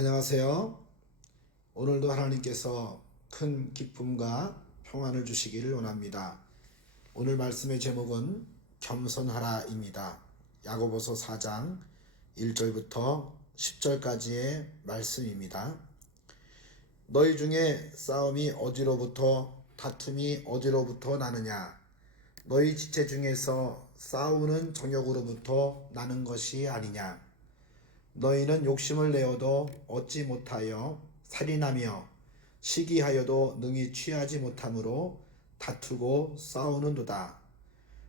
안녕하세요. 오늘도 하나님께서 큰 기쁨과 평안을 주시기를 원합니다. 오늘 말씀의 제목은 겸손하라입니다. 야고보서 4장 1절부터 10절까지의 말씀입니다. 너희 중에 싸움이 어디로부터 다툼이 어디로부터 나느냐? 너희 지체 중에서 싸우는 정욕으로부터 나는 것이 아니냐? 너희는 욕심을 내어도 얻지 못하여 살인하며 시기하여도 능히 취하지 못함으로 다투고 싸우는도다.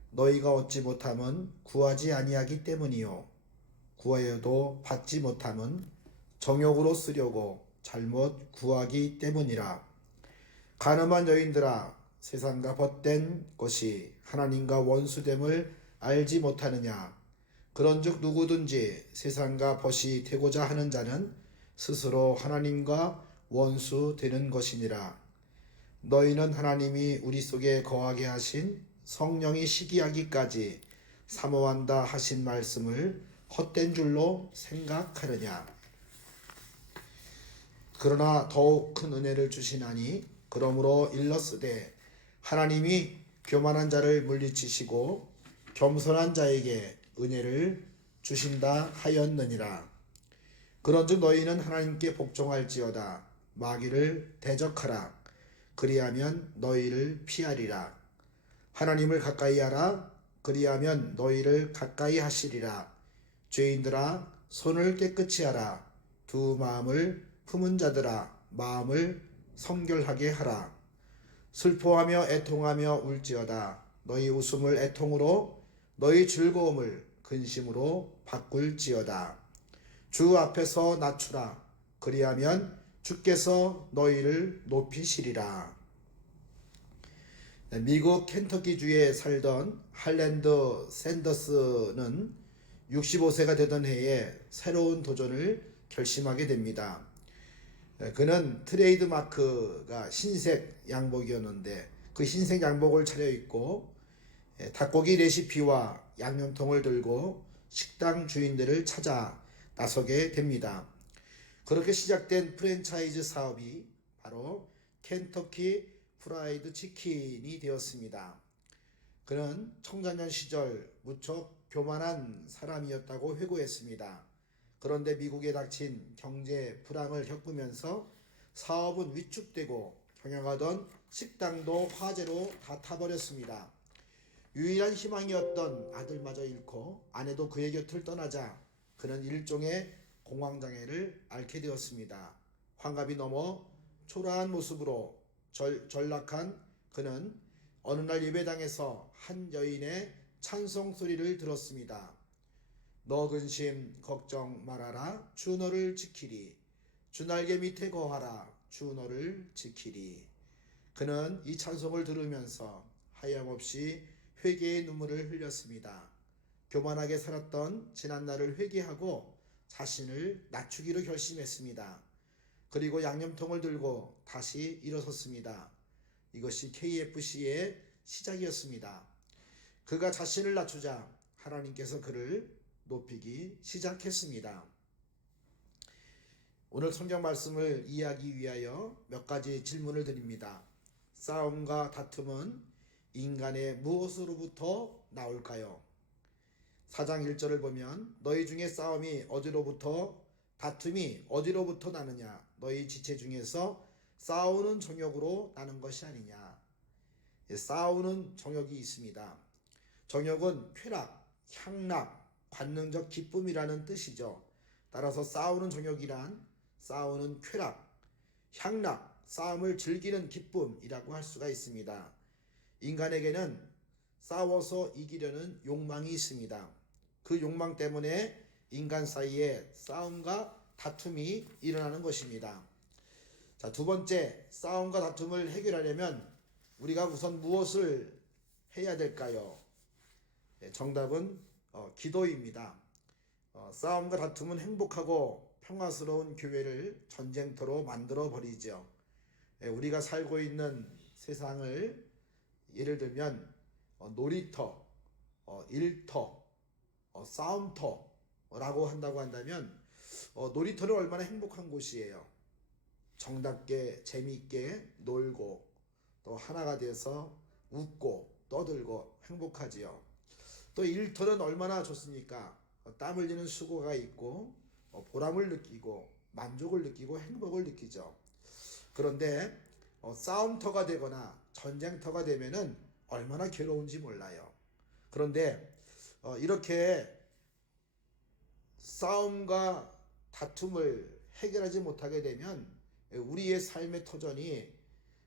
너희가 얻지 못함은 구하지 아니하기 때문이요 구하여도 받지 못함은 정욕으로 쓰려고 잘못 구하기 때문이라. 가늠한 여인들아, 세상과 벗된 것이 하나님과 원수됨을 알지 못하느냐? 그런즉 누구든지 세상과 벗이 되고자 하는 자는 스스로 하나님과 원수 되는 것이니라. 너희는 하나님이 우리 속에 거하게 하신 성령이 시기하기까지 사모한다 하신 말씀을 헛된 줄로 생각하느냐? 그러나 더욱 큰 은혜를 주시나니 그러므로 일렀으되 하나님이 교만한 자를 물리치시고 겸손한 자에게 은혜를 주신다 하였느니라. 그런즉 너희는 하나님께 복종할지어다. 마귀를 대적하라. 그리하면 너희를 피하리라. 하나님을 가까이 하라. 그리하면 너희를 가까이 하시리라. 죄인들아, 손을 깨끗이 하라. 두 마음을 품은 자들아, 마음을 성결하게 하라. 슬퍼하며 애통하며 울지어다. 너희 웃음을 애통으로 너희 즐거움을 근심으로 바꿀지어다. 주 앞에서 낮추라. 그리하면 주께서 너희를 높이시리라. 미국 켄터키주에 살던 할랜드 샌더스는 65세가 되던 해에 새로운 도전을 결심하게 됩니다. 그는 트레이드 마크가 흰색 양복이었는데 그 흰색 양복을 차려입고 닭고기 레시피와 양념통을 들고 식당 주인들을 찾아 나서게 됩니다. 그렇게 시작된 프랜차이즈 사업이 바로 켄터키 프라이드 치킨이 되었습니다. 그는 청소년 시절 무척 교만한 사람이었다고 회고했습니다. 그런데 미국에 닥친 경제 불황을 겪으면서 사업은 위축되고 경영하던 식당도 화재로 다 타버렸습니다. 유일한 희망이었던 아들마저 잃고 아내도 그의 곁을 떠나자 그는 일종의 공황장애를 앓게 되었습니다. 환갑이 넘어 초라한 모습으로 전락한 그는 어느 날 예배당에서 한 여인의 찬송 소리를 들었습니다. 너 근심 걱정 말아라. 주 너를 지키리. 주 날개 밑에 거하라. 주 너를 지키리. 그는 이 찬송을 들으면서 하염없이 회개의 눈물을 흘렸습니다. 교만하게 살았던 지난날을 회개하고 자신을 낮추기로 결심했습니다. 그리고 양념통을 들고 다시 일어섰습니다. 이것이 KFC의 시작이었습니다. 그가 자신을 낮추자 하나님께서 그를 높이기 시작했습니다. 오늘 성경 말씀을 이해하기 위하여 몇 가지 질문을 드립니다. 싸움과 다툼은 인간의 무엇으로부터 나올까요? 4장 1절을 보면 너희 중에 싸움이 어디로부터 다툼이 어디로부터 나느냐? 너희 지체 중에서 싸우는 정욕으로 나는 것이 아니냐? 싸우는 정욕이 있습니다. 정욕은 쾌락, 향락, 관능적 기쁨이라는 뜻이죠. 따라서 싸우는 정욕이란 싸우는 쾌락, 향락, 싸움을 즐기는 기쁨이라고 할 수가 있습니다. 인간에게는 싸워서 이기려는 욕망이 있습니다. 그 욕망 때문에 인간 사이에 싸움과 다툼이 일어나는 것입니다. 자, 두 번째, 싸움과 다툼을 해결하려면 우리가 우선 무엇을 해야 될까요? 정답은 기도입니다. 싸움과 다툼은 행복하고 평화스러운 교회를 전쟁터로 만들어 버리죠. 우리가 살고 있는 세상을 예를 들면 놀이터, 일터, 싸움터라고 한다고 한다면 놀이터는 얼마나 행복한 곳이에요. 정답게 재미있게 놀고 또 하나가 돼서 웃고 떠들고 행복하지요. 또 일터는 얼마나 좋습니까? 땀 흘리는 수고가 있고 보람을 느끼고 만족을 느끼고 행복을 느끼죠. 그런데 싸움터가 되거나 전쟁터가 되면은 얼마나 괴로운지 몰라요. 그런데 이렇게 싸움과 다툼을 해결하지 못하게 되면 우리의 삶의 터전이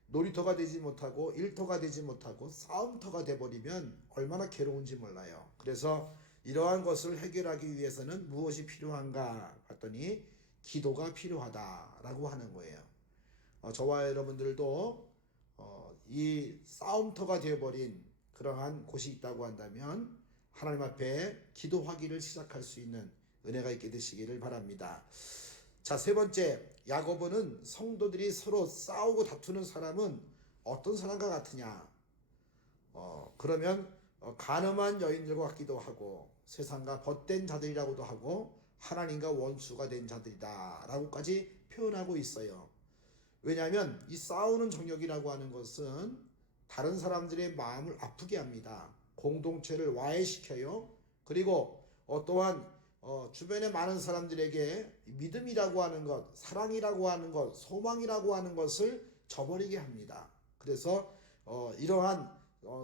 놀이터가 되지 못하고 일터가 되지 못하고 싸움터가 돼버리면 얼마나 괴로운지 몰라요. 그래서 이러한 것을 해결하기 위해서는 무엇이 필요한가 봤더니 기도가 필요하다라고 하는 거예요. 저와 여러분들도 이 싸움터가 되어버린 그러한 곳이 있다고 한다면 하나님 앞에 기도하기를 시작할 수 있는 은혜가 있게 되시기를 바랍니다. 자, 세 번째, 야고보는 성도들이 서로 싸우고 다투는 사람은 어떤 사람과 같으냐? 그러면 간음한 여인들과 같기도 하고 세상과 벗된 자들이라고도 하고 하나님과 원수가 된 자들이다 라고까지 표현하고 있어요. 왜냐하면 이 싸우는 정욕이라고 하는 것은 다른 사람들의 마음을 아프게 합니다. 공동체를 와해시켜요. 그리고 또한 주변의 많은 사람들에게 믿음이라고 하는 것, 사랑이라고 하는 것, 소망이라고 하는 것을 저버리게 합니다. 그래서 이러한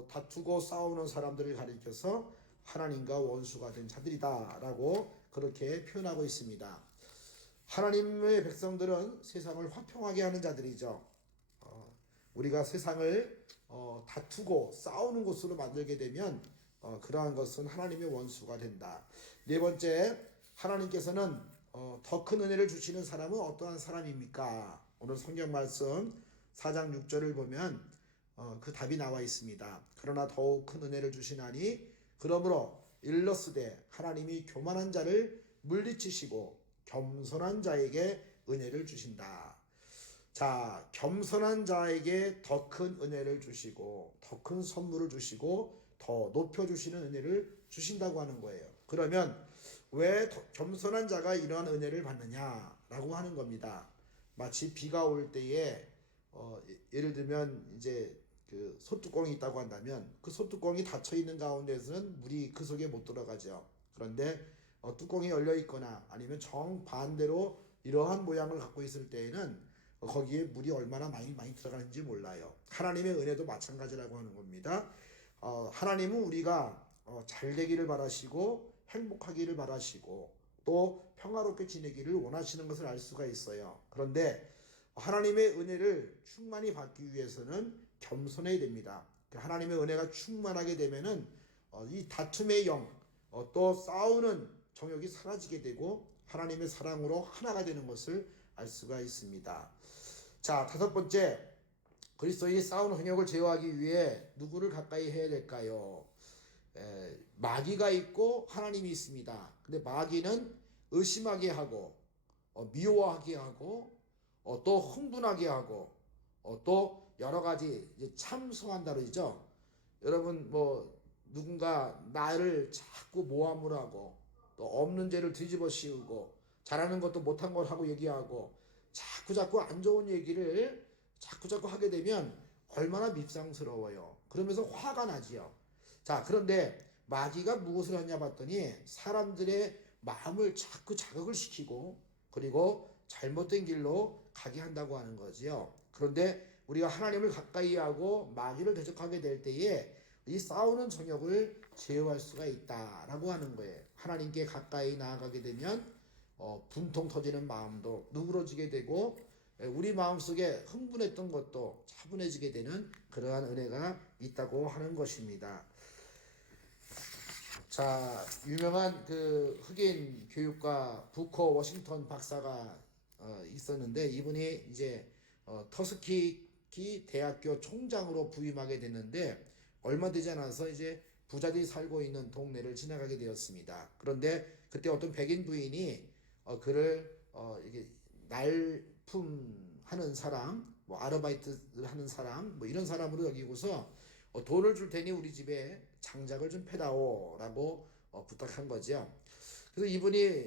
다투고 싸우는 사람들을 가리켜서 하나님과 원수가 된 자들이다라고 그렇게 표현하고 있습니다. 하나님의 백성들은 세상을 화평하게 하는 자들이죠. 우리가 세상을 다투고 싸우는 곳으로 만들게 되면 그러한 것은 하나님의 원수가 된다. 네 번째, 하나님께서는 더 큰 은혜를 주시는 사람은 어떠한 사람입니까? 오늘 성경 말씀 4장 6절을 보면 그 답이 나와 있습니다. 그러나 더욱 큰 은혜를 주시나니 그러므로 일러스되 하나님이 교만한 자를 물리치시고 겸손한 자에게 은혜를 주신다. 자, 겸손한 자에게 더 큰 은혜를 주시고 더 큰 선물을 주시고 더 높여주시는 은혜를 주신다고 하는 거예요. 그러면 왜 겸손한 자가 이러한 은혜를 받느냐라고 하는 겁니다. 마치 비가 올 때에 예를 들면 이제 그 소뚜껑이 있다고 한다면 그 소뚜껑이 닫혀 있는 가운데서는 물이 그 속에 못 들어가죠. 그런데 뚜껑이 열려 있거나 아니면 정반대로 이러한 모양을 갖고 있을 때에는 거기에 물이 얼마나 많이 들어가는지 몰라요. 하나님의 은혜도 마찬가지라고 하는 겁니다. 하나님은 우리가 잘 되기를 바라시고 행복하기를 바라시고 또 평화롭게 지내기를 원하시는 것을 알 수가 있어요. 그런데 하나님의 은혜를 충만히 받기 위해서는 겸손해야 됩니다. 하나님의 은혜가 충만하게 되면은 이 다툼의 영, 또 싸우는 정욕이 사라지게 되고 하나님의 사랑으로 하나가 되는 것을 알 수가 있습니다. 자, 다섯 번째, 그리스도인이 싸우는 정욕을 제어하기 위해 누구를 가까이 해야 될까요? 마귀가 있고 하나님이 있습니다. 근데 마귀는 의심하게 하고 미워하게 하고 또 흥분하게 하고 또 여러 가지 이제 참소한다 그러죠. 여러분 뭐 누군가 나를 자꾸 모함을 하고 또 없는 죄를 뒤집어 씌우고 잘하는 것도 못한 걸 하고 얘기하고 자꾸 안 좋은 얘기를 자꾸 하게 되면 얼마나 밉상스러워요. 그러면서 화가 나지요. 자, 그런데 마귀가 무엇을 하냐 봤더니 사람들의 마음을 자꾸 자극을 시키고 그리고 잘못된 길로 가게 한다고 하는 거지요. 그런데 우리가 하나님을 가까이 하고 마귀를 대적하게 될 때에 이 싸우는 정욕을 제어할 수가 있다라고 하는 거예요. 하나님께 가까이 나아가게 되면 분통 터지는 마음도 누그러지게 되고 우리 마음속에 흥분했던 것도 차분해지게 되는 그러한 은혜가 있다고 하는 것입니다. 자, 유명한 그 흑인 교육가 부커 워싱턴 박사가 있었는데 이분이 이제 터스키키 대학교 총장으로 부임하게 됐는데 얼마 되지 않아서 이제 부자들이 살고 있는 동네를 지나가게 되었습니다. 그런데 그때 어떤 백인 부인이 그를 이게 날품하는 사람, 뭐 아르바이트를 하는 사람, 뭐 이런 사람으로 여기고서 돈을 줄 테니 우리 집에 장작을 좀 패다오라고 부탁한 거죠. 그래서 이분이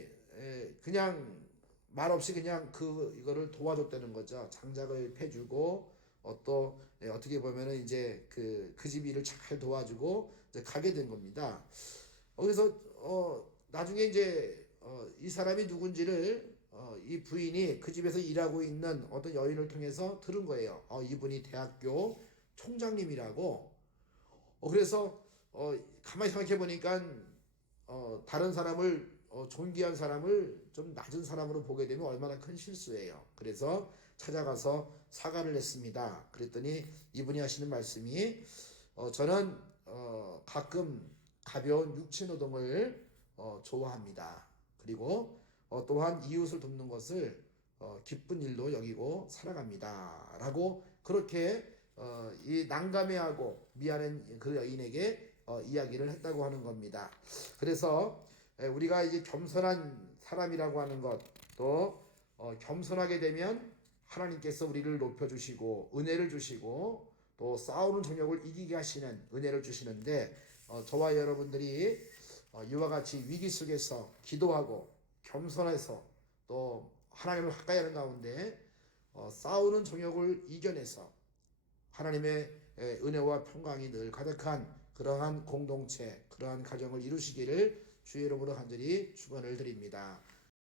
그냥 말없이 그냥 이거를 도와줬다는 거죠. 장작을 패주고 또 어떻게 보면은 이제 그 집 일을 잘 도와주고 이제 가게 된 겁니다. 그래서 나중에 이제 이 사람이 누군지를 이 부인이 그 집에서 일하고 있는 어떤 여인을 통해서 들은 거예요. 이분이 대학교 총장님이라고. 그래서 가만히 생각해 보니까 다른 사람을 존귀한 사람을 좀 낮은 사람으로 보게 되면 얼마나 큰 실수예요. 그래서 찾아가서 사과를 했습니다. 그랬더니 이분이 하시는 말씀이 저는 가끔 가벼운 육체 노동을 좋아합니다. 그리고 또한 이웃을 돕는 것을 기쁜 일로 여기고 살아갑니다. 라고 그렇게 이 난감해하고 미안한 그 여인에게 이야기를 했다고 하는 겁니다. 그래서 우리가 이제 겸손한 사람이라고 하는 것, 또 겸손하게 되면 하나님께서 우리를 높여주시고 은혜를 주시고 또 싸우는 정욕을 이기게 하시는 은혜를 주시는데 저와 여러분들이 이와 같이 위기 속에서 기도하고 겸손해서 또 하나님을 가까이 하는 가운데 싸우는 정욕을 이겨내서 하나님의 은혜와 평강이 늘 가득한 그러한 공동체, 그러한 가정을 이루시기를 주의 이름으로 간절히 축원을 드립니다.